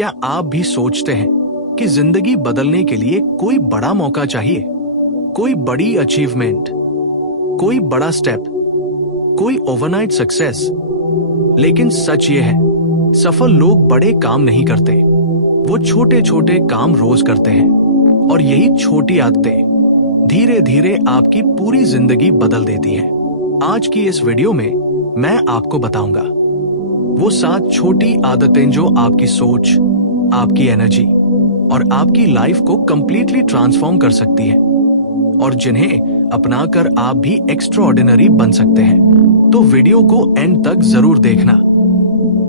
क्या आप भी सोचते हैं कि जिंदगी बदलने के लिए कोई बड़ा मौका चाहिए, कोई बड़ी अचीवमेंट, कोई बड़ा स्टेप, कोई ओवरनाइट सक्सेस? लेकिन सच ये है, सफल लोग बड़े काम नहीं करते, वो छोटे छोटे काम रोज करते हैं। और यही छोटी आदतें धीरे धीरे आपकी पूरी जिंदगी बदल देती हैं। आज की इस वीडियो में मैं आपको बताऊंगा वो 7 छोटी आदतें जो आपकी सोच, आपकी एनर्जी और आपकी लाइफ को कंप्लीटली ट्रांसफॉर्म कर सकती है और जिन्हें अपनाकर आप भी एक्स्ट्राऑर्डिनरी बन सकते हैं। तो वीडियो को एंड तक जरूर देखना,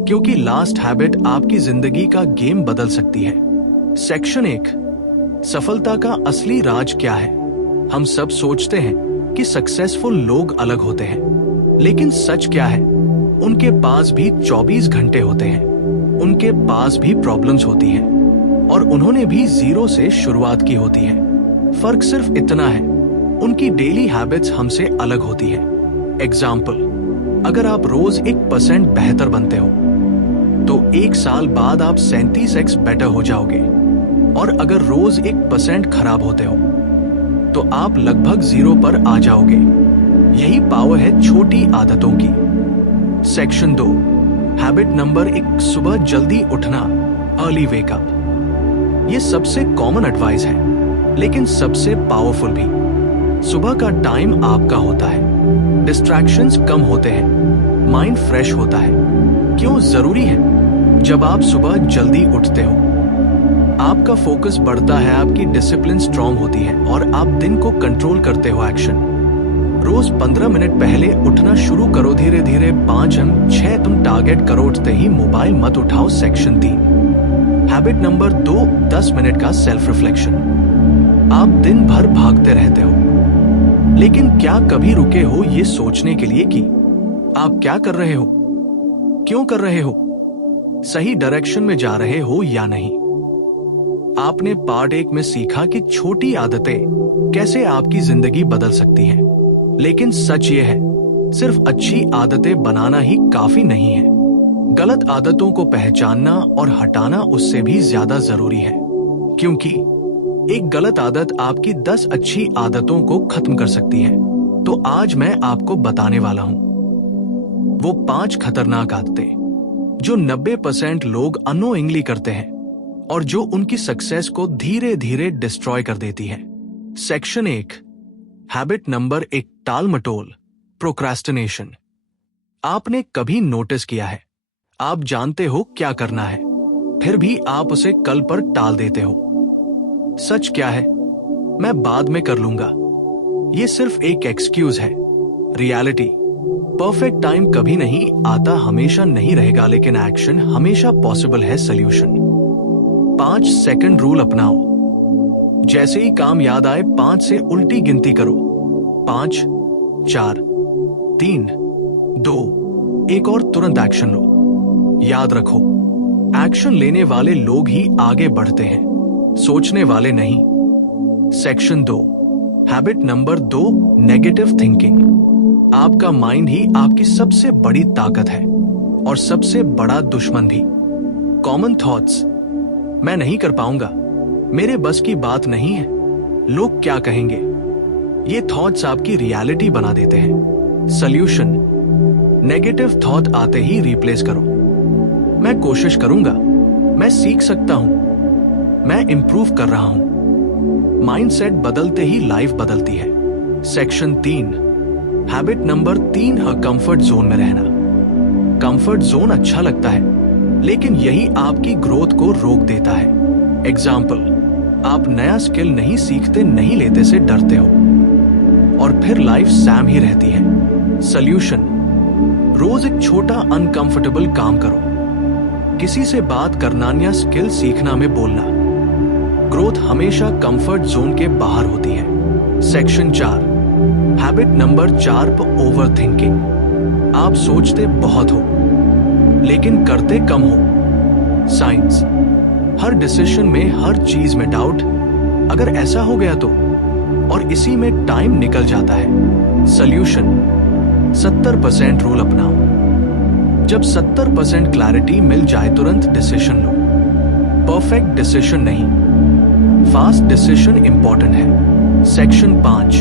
क्योंकि लास्ट हैबिट आपकी जिंदगी का गेम बदल सकती है। सेक्शन 1, सफलता का असली राज क्या है? हम सब सोचते हैं कि सक्सेसफुल लोग अलग होते हैं, लेकिन सच क्या है? उनके पास भी 24 घंटे होते हैं, उनके पास भी प्रॉब्लम्स होती हैं और उन्होंने भी जीरो से शुरुआत की होती है। फर्क सिर्फ इतना है, उनकी डेली हैबिट्स हमसे अलग होती है। एग्जाम्पल, अगर आप रोज 1% बेहतर बनते हो तो 1 साल बाद आप 37x बेटर हो जाओगे, और अगर रोज 1% खराब होते हो तो आप लगभग 0 पर आ जाओगे। यही पावर है छोटी आदतों की। सेक्शन 2, हैबिट नंबर 1, सुबह जल्दी उठना, अर्ली वेकअप। ये सबसे कॉमन एडवाइस है, लेकिन सबसे पावरफुल भी। सुबह का टाइम आपका होता है, डिस्ट्रैक्शंस कम होते हैं, माइंड फ्रेश होता है। क्यों जरूरी है? जब आप सुबह जल्दी उठते हो, आपका फोकस बढ़ता है, आपकी डिसिप्लिन स्ट्रांग होती है और आप दिन को कंट्रोल करते हो। एक्शन, रोज 15 मिनट पहले उठना शुरू करो, धीरे धीरे 5 6 तुम टारगेट करो उठते ही मोबाइल मत उठाओ। सेक्शन 3, हैबिट नंबर 2, 10 मिनट का सेल्फ रिफ्लेक्शन। आप दिन भर भागते रहते हो, लेकिन क्या कभी रुके हो ये सोचने के लिए कि आप क्या कर रहे हो, क्यों कर रहे हो, सही डायरेक्शन में जा रहे हो या नहीं? आपने पार्ट 1 में सीखा कि छोटी आदतें कैसे आपकी जिंदगी बदल सकती हैं, लेकिन सच ये है, सिर्फ अच्छी आदतें बनाना ही काफी नहीं है। गलत आदतों को पहचानना और हटाना उससे भी ज्यादा जरूरी है, क्योंकि एक गलत आदत आपकी 10 अच्छी आदतों को खत्म कर सकती है। तो आज मैं आपको बताने वाला हूं वो 5 खतरनाक आदतें जो 90% लोग अननोइंगली करते हैं और जो उनकी सक्सेस को धीरे धीरे डिस्ट्रॉय कर देती है। सेक्शन 1, हैबिट नंबर 1, टाल मटोल, प्रोक्रेस्टिनेशन। आपने कभी नोटिस किया है, आप जानते हो क्या करना है, फिर भी आप उसे कल पर टाल देते हो। सच क्या है? मैं बाद में कर लूंगा, ये सिर्फ एक एक्सक्यूज है। रियलिटी, परफेक्ट टाइम कभी नहीं आता, हमेशा नहीं रहेगा, लेकिन एक्शन हमेशा पॉसिबल है। सोल्यूशन, 5 सेकंड रूल अपनाओ। जैसे ही काम याद आए 5 से उल्टी गिनती करो, 5 4 3 2 1 और तुरंत एक्शन लो। याद रखो, एक्शन लेने वाले लोग ही आगे बढ़ते हैं, सोचने वाले नहीं। Section 2, habit number 2, negative thinking. आपका माइंड ही आपकी सबसे बड़ी ताकत है और सबसे बड़ा दुश्मन भी। कॉमन थॉट्स, मैं नहीं कर पाऊंगा, मेरे बस की बात नहीं है, लोग क्या कहेंगे, ये थॉट्स आपकी रियलिटी बना देते हैं। सोल्यूशन, नेगेटिव थॉट आते ही रिप्लेस करो। मैं कोशिश करूंगा, मैं सीख सकता हूं, मैं इंप्रूव कर रहा हूं। माइंडसेट बदलते ही लाइफ बदलती है। सेक्शन 3, हैबिट नंबर 3 है कंफर्ट जोन में रहना। कंफर्ट जोन अच्छा लगता है, लेकिन यही आपकी ग्रोथ को रोक देता है। एग्जाम्पल, आप नया स्किल नहीं सीखते, नहीं लेते से डरते हो और फिर लाइफ सैम ही रहती है। सोल्यूशन, रोज एक छोटा अनकंफर्टेबल काम करो, किसी से बात करना या स्किल सीखना में बोलना। ग्रोथ हमेशा कंफर्ट जोन के बाहर होती है। Section 4, habit number 4, over thinking. आप सोचते बहुत हो, लेकिन करते कम हो। साइंस, हर डिसीजन में, हर चीज में डाउट, अगर ऐसा हो गया तो, और इसी में टाइम निकल जाता है। सोल्यूशन, 70% रूल अपनाओ। जब 70% क्लैरिटी मिल जाए तुरंत डिसीजन लो। परफेक्ट डिसीजन नहीं, फास्ट डिसीजन इंपॉर्टेंट है। सेक्शन 5,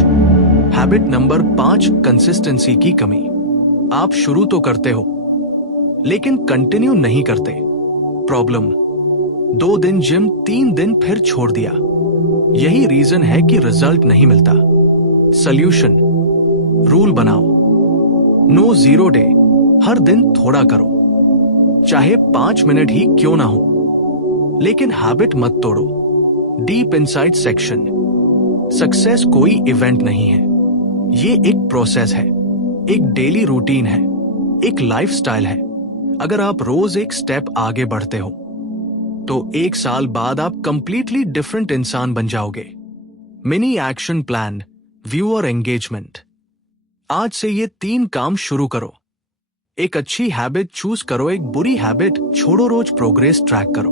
हैबिट नंबर 5, कंसिस्टेंसी की कमी। आप शुरू तो करते हो लेकिन कंटिन्यू नहीं करते। प्रॉब्लम, 2 दिन जिम, 3 दिन फिर छोड़ दिया। यही रीजन है कि रिजल्ट नहीं मिलता। सॉल्यूशन, रूल बनाओ। नो 0 डे, हर दिन थोड़ा करो, चाहे 5 मिनट ही क्यों ना हो, लेकिन हैबिट मत तोड़ो। डीप इनसाइट सेक्शन, सक्सेस कोई इवेंट नहीं है, ये एक प्रोसेस है, एक डेली रूटीन है, एक लाइफस्टाइल है। अगर आप रोज एक स्टेप आगे बढ़ते हो तो 1 साल बाद आप कंप्लीटली डिफरेंट इंसान बन जाओगे। Mini action plan, viewer engagement. आज से ये 3 काम शुरू करो। एक अच्छी हैबिट चूज करो, एक बुरी हैबिट छोड़ो, रोज प्रोग्रेस ट्रैक करो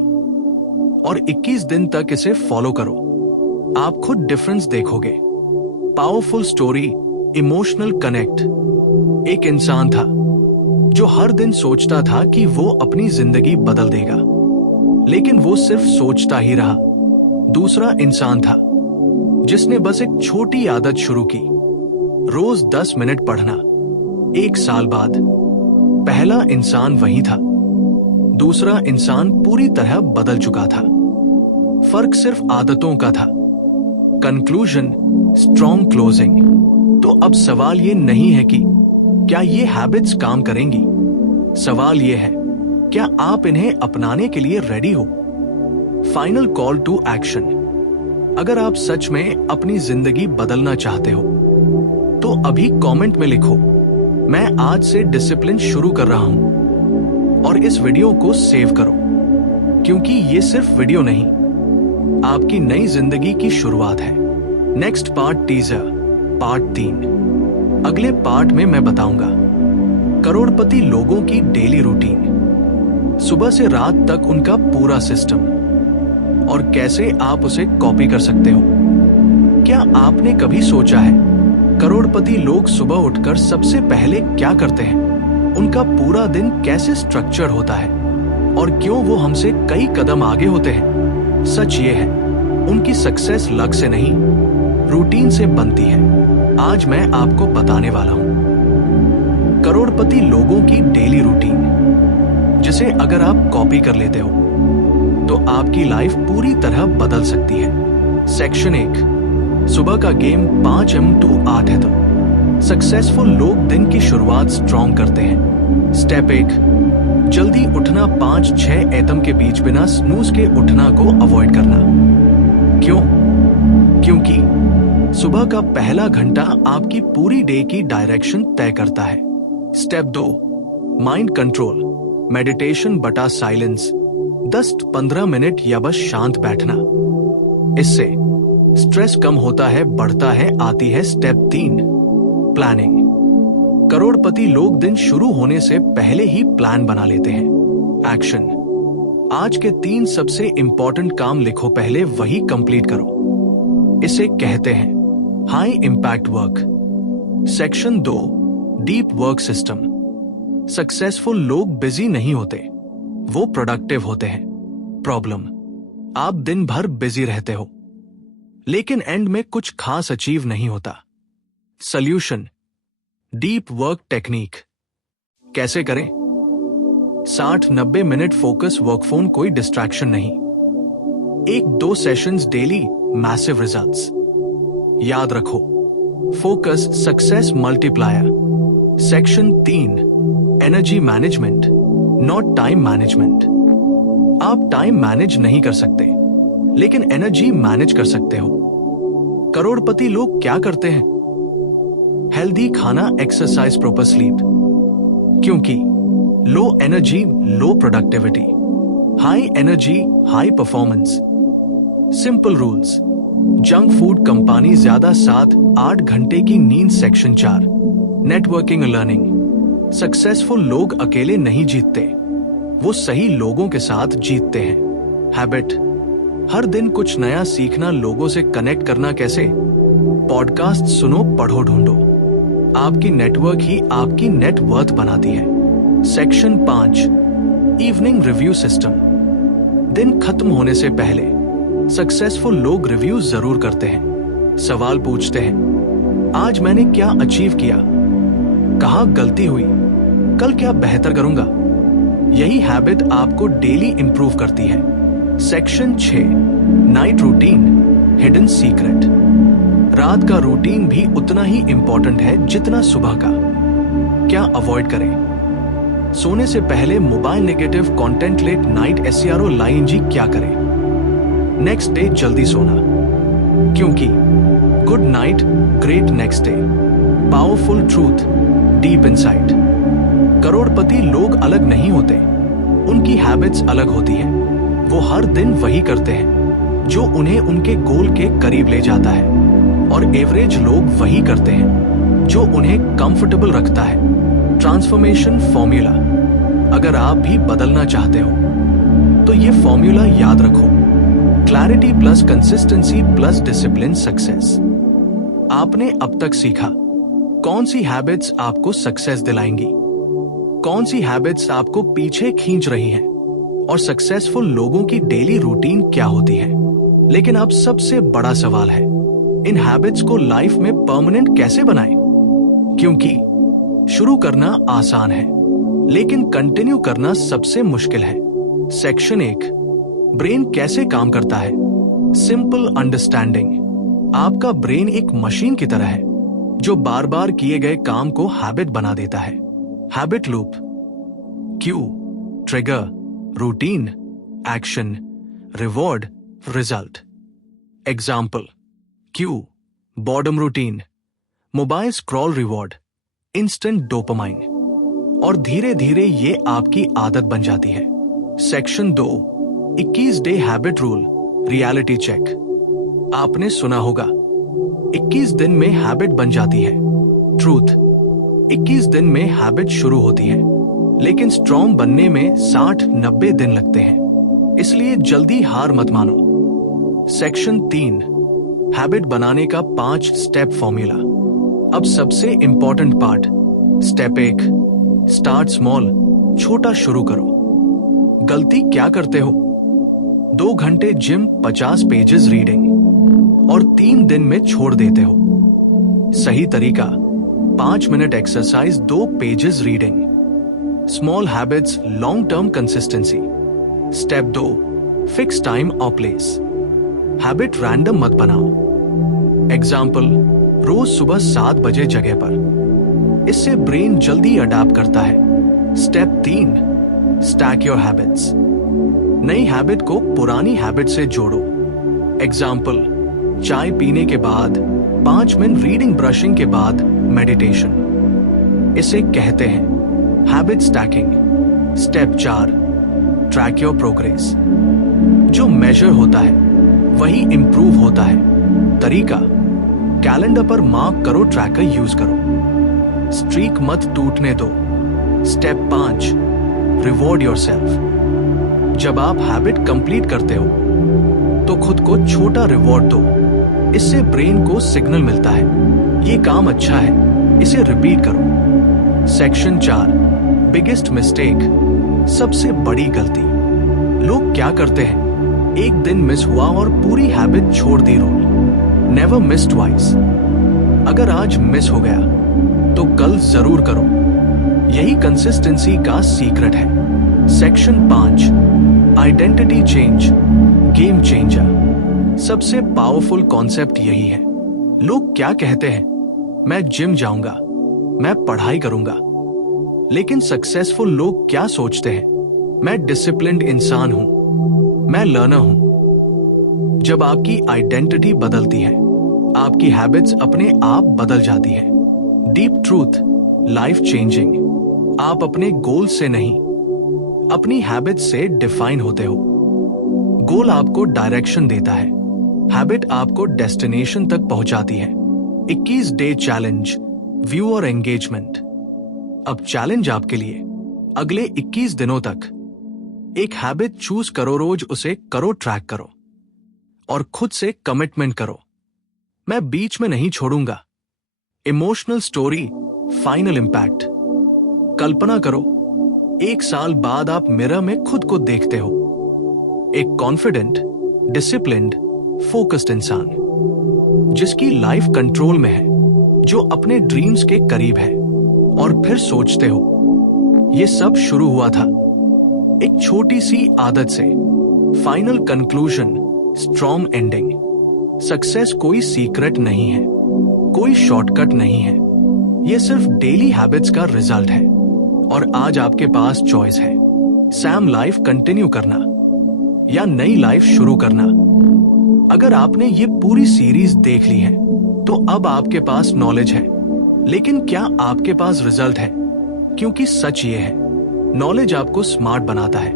और 21 दिन तक इसे फॉलो करो। आप खुद डिफरेंस देखोगे। Powerful story, emotional connect. एक इंसान था जो हर दिन सोचता था कि वो अपनी जिंदगी बदल देगा, लेकिन वो सिर्फ सोचता ही रहा। दूसरा इंसान था जिसने बस एक छोटी आदत शुरू की, रोज 10 मिनट पढ़ना। 1 साल बाद पहला इंसान वही था, दूसरा इंसान पूरी तरह बदल चुका था। फर्क सिर्फ आदतों का था। Conclusion, strong closing. तो अब सवाल ये नहीं है कि क्या ये हैबिट्स काम करेंगी, सवाल ये है क्या आप इन्हें अपनाने के लिए रेडी हो। फाइनल कॉल टू एक्शन, अगर आप सच में अपनी जिंदगी बदलना चाहते हो तो अभी कमेंट में लिखो, मैं आज से डिसिप्लिन शुरू कर रहा हूं, और इस वीडियो को सेव करो, क्योंकि ये सिर्फ वीडियो नहीं, आपकी नई जिंदगी की शुरुआत है। Next part teaser, part 3। अगले पार्ट में मैं बताऊंगा करोड़पति लोगों की डेली रूटीन, सुबह से रात तक उनका पूरा सिस्टम, और कैसे आप उसे कॉपी कर सकते हो। क्या आपने कभी सोचा है करोड़पति लोग सुबह उठकर सबसे पहले क्या करते हैं, उनका पूरा दिन कैसे स्ट्रक्चर होता है, और क्यों वो हमसे कई कदम आगे होते हैं। सच ये है, उनकी सक्सेस लक से नहीं, रूटीन से बनती है। आज मैं आपको बताने वाला हूं करोड़पति लोगों की डेली रूटीन, जिसे अगर आप कॉपी कर लेते हो तो आपकी लाइफ पूरी तरह बदल सकती है। सेक्शन 1, सुबह का game 5 am to 8 AM। Successful लोग दिन की शुरुआत स्ट्रॉन्ग करते हैं। स्टेप 1, जल्दी उठना, 5-6 AM के बीच बिना स्नूज के उठना को अवॉइड करना। क्यों? क्योंकि सुबह का पहला घंटा आपकी पूरी डे की डायरेक्शन तय करता है। स्टेप 2, माइंड कंट्रोल, मेडिटेशन बटा साइलेंस, 10-15 मिनट या बस शांत बैठना। इससे स्ट्रेस कम होता है, बढ़ता है। आती है स्टेप 3, प्लानिंग। करोड़पति लोग दिन शुरू होने से पहले ही प्लान बना लेते हैं। एक्शन, आज के 3 सबसे इंपॉर्टेंट काम लिखो, पहले वही कंप्लीट करो। इसे कहते हैं high impact work. Section 2, deep work system. Successful लोग बिजी नहीं होते, वो प्रोडक्टिव होते हैं। प्रॉब्लम, आप दिन भर बिजी रहते हो लेकिन एंड में कुछ खास अचीव नहीं होता। Solution, deep work technique. कैसे करें? 60-90 मिनट फोकस वर्क, फोन कोई डिस्ट्रैक्शन नहीं, 1-2 सेशंस डेली, मैसिव रिजल्ट्स। याद रखो, focus success multiplier. Section 3, energy management, not time management. आप टाइम मैनेज नहीं कर सकते लेकिन एनर्जी मैनेज कर सकते हो। करोड़पति लोग क्या करते हैं? हेल्दी खाना, एक्सरसाइज, प्रॉपर स्लीप। क्योंकि low energy, low productivity, high energy, high performance. Simple rules, junk food company ज्यादा, 7-8 घंटे की नींद। सेक्शन 4, नेटवर्किंग और लर्निंग। सक्सेसफुल लोग अकेले नहीं जीतते, वो सही लोगों के साथ जीतते हैं। हैबिट, हर दिन कुछ नया सीखना, लोगों से कनेक्ट करना। कैसे? पॉडकास्ट सुनो, पढ़ो, ढूंढो। आपकी नेटवर्क ही आपकी नेटवर्थ बनाती है। Section 5, evening review system. दिन खत्म होने से पहले सक्सेसफुल लोग रिव्यू जरूर करते हैं। सवाल पूछते हैं, आज मैंने क्या अचीव किया, कहाँ गलती हुई, कल क्या बेहतर करूंगा। यही हैबिट आपको डेली इंप्रूव करती है। Section 6, night routine, hidden secret. रात का रूटीन भी उतना ही इंपॉर्टेंट है जितना सुबह का। क्या अवॉइड करें? सोने से पहले mobile negative content late night SCRO लाइंजी क्या करें? नेक्स्ट डे जल्दी सोना, क्योंकि good night great next day. Powerful truth deep insight. करोड़पति लोग अलग नहीं होते, उनकी हैबिट्स अलग होती हैं। वो हर दिन वही करते हैं जो उन्हें उनके गोल के करीब ले जाता है, और एवरेज लोग वही करते हैं जो उन्हें कंफर्टेबल रखता है। Transformation formula. अगर आप भी बदलना चाहते हो तो ये फॉर्मूला याद रखो। Clarity plus consistency plus discipline success. आपने अब तक सीखा कौन सी हैबिट्स आपको सक्सेस दिलाएंगी, कौन सी हैबिट्स आपको पीछे खींच रही हैं, और सक्सेसफुल लोगों की डेली रूटीन क्या होती है। लेकिन अब सबसे बड़ा सवाल है, इन हैबिट्स को लाइफ में परमानेंट कैसे बनाएं? क्योंकि शुरू करना आसान है, लेकिन कंटिन्यू करना सबसे मुश्किल है। सेक्शन 1, ब्रेन कैसे काम करता है। Simple understanding. आपका ब्रेन एक मशीन की तरह है जो बार बार किए गए काम को हैबिट बना देता है। Habit loop. Cue, trigger, routine, action, reward, result. Example, cue, boredom routine, mobile scroll reward, instant dopamine, और धीरे धीरे ये आपकी आदत बन जाती है। Section 2, 21 day habit rule, reality check. आपने सुना होगा 21 दिन में हैबिट बन जाती है। ट्रूथ, 21 दिन में हैबिट शुरू होती है, लेकिन स्ट्रॉन्ग बनने में 60-90 दिन लगते हैं। इसलिए जल्दी हार मत मानो। सेक्शन 3, हैबिट बनाने का 5 स्टेप फॉर्मूला। अब सबसे important part. Step 1, start small, छोटा शुरू करो। गलती क्या करते हो? 2 घंटे जिम, 50 पेजेस रीडिंग, और 3 दिन में छोड़ देते हो। सही तरीका, 5 minute exercise, 2 pages reading. Small habits, long term consistency. Step 2, fix time और प्लेस। हैबिट रैंडम मत बनाओ। एग्जाम्पल, रोज सुबह 7 बजे जगह पर। इससे ब्रेन जल्दी अडैप्ट करता है। Step 3, stack your habits. नई हैबिट को पुरानी हैबिट से जोड़ो। एग्जाम्पल, चाय पीने के बाद 5 मिनट रीडिंग, ब्रशिंग के बाद मेडिटेशन। इसे कहते हैं habit stacking. Step 4, track your progress. जो मेजर होता है वही इंप्रूव होता है। तरीका, कैलेंडर पर मार्क करो, ट्रैकर यूज करो। स्ट्रीक मत टूटने दो। Step 5, reward yourself. जब आप हैबिट कंप्लीट करते हो तो खुद को छोटा रिवॉर्ड दो। इससे ब्रेन को सिग्नल मिलता है ये काम अच्छा है, इसे रिपीट करो। सेक्शन 4, बिगेस्ट मिस्टेक, सबसे बड़ी गलती। लोग क्या करते हैं? एक दिन मिस हुआ और पूरी हैबिट छोड़ दी। Rule, never miss twice. अगर आज मिस हो गया तो कल जरूर करो। यही कंसिस्टेंसी का सीक्रेट है। Section 5, identity change, game changer. सबसे पावरफुल कॉन्सेप्ट यही है। लोग क्या कहते हैं? मैं जिम जाऊंगा, मैं पढ़ाई करूंगा। लेकिन सक्सेसफुल लोग क्या सोचते हैं? मैं डिसिप्लिन्ड इंसान हूं, मैं लर्नर हूं। जब आपकी आइडेंटिटी बदलती है, आपकी हैबिट्स अपने आप बदल जाती है। Deep truth, life changing. आप अपने गोल से नहीं, अपनी हैबिट्स से डिफाइन होते हो। गोल आपको डायरेक्शन देता है, हैबिट आपको डेस्टिनेशन तक पहुंचाती है। 21 डे चैलेंज, व्यू और एंगेजमेंट। अब चैलेंज आपके लिए, अगले 21 दिनों तक एक हैबिट चूज करो, रोज उसे करो, ट्रैक करो और खुद से कमिटमेंट करो। मैं बीच में नहीं छोड़ूंगा। Emotional story, final impact. कल्पना करो 1 साल बाद आप मिरर में खुद को देखते हो। एक कॉन्फिडेंट, डिसिप्लिन्ड, फोकस्ड इंसान जिसकी लाइफ कंट्रोल में है, जो अपने ड्रीम्स के करीब है। और फिर सोचते हो, ये सब शुरू हुआ था एक छोटी सी आदत से। Final conclusion, strong ending. Success कोई सीक्रेट नहीं है, कोई शॉर्टकट नहीं है, ये सिर्फ डेली हैबिट्स का रिजल्ट है। और आज आपके पास चॉइस है, सैम लाइफ कंटिन्यू करना या नई लाइफ शुरू करना। अगर आपने ये पूरी सीरीज देख ली है तो अब आपके पास नॉलेज है, लेकिन क्या आपके पास रिजल्ट है? क्योंकि सच ये है, नॉलेज आपको स्मार्ट बनाता है,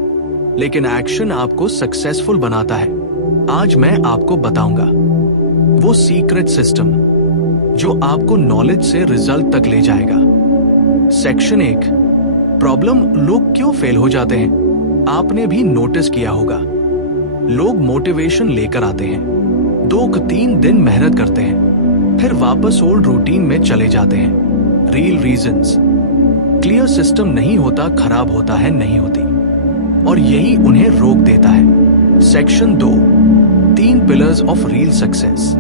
लेकिन एक्शन आपको सक्सेसफुल बनाता है। आज मैं आपको बताऊंगा वो सीक्रेट सिस्टम जो आपको नॉलेज से रिजल्ट तक ले जाएगा। सेक्शन 1, प्रॉब्लम, लोग क्यों फेल हो जाते हैं? आपने भी नोटिस किया होगा, लोग मोटिवेशन लेकर आते हैं, 2-3 दिन मेहनत करते हैं, फिर वापस ओल्ड रूटीन में चले जाते हैं। रियल रीजंस, क्लियर सिस्टम नहीं होता, खराब होता है, नहीं होती, और यही उन्हें रोक देता है। Section 2, 3 pillars of real success.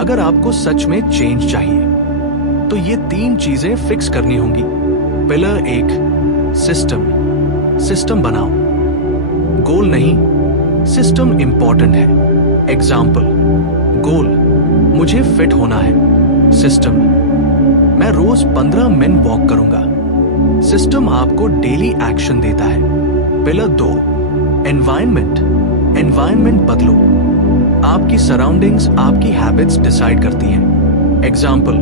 अगर आपको सच में चेंज चाहिए तो ये 3 चीजें फिक्स करनी होंगी। पिलर 1, सिस्टम बनाओ, गोल नहीं, सिस्टम इंपॉर्टेंट है। एग्जाम्पल, गोल, मुझे फिट होना है। सिस्टम, मैं रोज 15 मिनट वॉक करूंगा। सिस्टम आपको डेली एक्शन देता है। पिलर 2, एनवायरनमेंट बदलो। आपकी सराउंडिंग्स आपकी हैबिट्स डिसाइड करती हैं। एग्जाम्पल,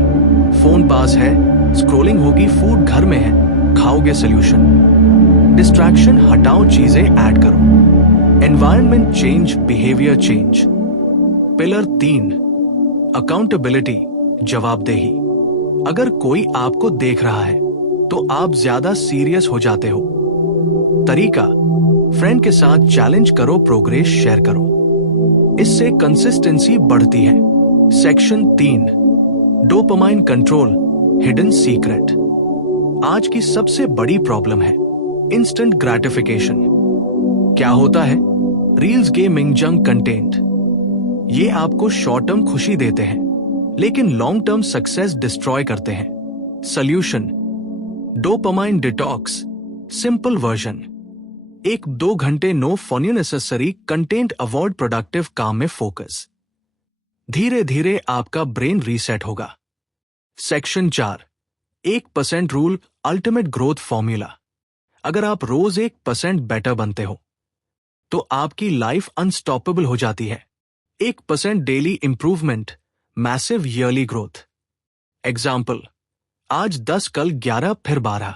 फोन पास है, स्क्रॉलिंग होगी, फूड घर में है, खाओगे सोल्यूशन। डिस्ट्रैक्शन हटाओ, चीजें ऐड करो। Environment change, behaviour change. Pillar 3, accountability, जवाबदेही। अगर कोई आपको देख रहा है तो आप ज्यादा सीरियस हो जाते हो। तरीका, फ्रेंड के साथ चैलेंज करो, प्रोग्रेस शेयर करो, इससे कंसिस्टेंसी बढ़ती है। Section 3, dopamine control, hidden secret. आज की सबसे बड़ी प्रॉब्लम है इंस्टेंट ग्रेटिफिकेशन। क्या होता है? Reels, gaming, junk content. ये आपको शॉर्ट टर्म खुशी देते हैं, लेकिन लॉन्ग टर्म सक्सेस डिस्ट्रॉय करते हैं। Solution, dopamine detox. Simple version, 1-2 घंटे no phone necessary content, avoid productive काम में फोकस। धीरे धीरे आपका ब्रेन रीसेट होगा। Section 4, 1% rule, ultimate growth formula. अगर आप रोज 1% बेटर बनते हो तो आपकी लाइफ अनस्टॉपेबल हो जाती है। 1% daily improvement, massive yearly growth. Example, आज 10, कल 11, फिर 12।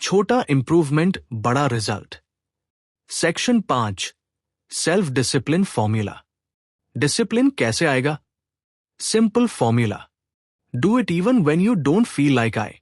छोटा इंप्रूवमेंट, बड़ा result. Section 5, self discipline formula. Discipline कैसे आएगा? Simple formula, do it even when you don't feel like I.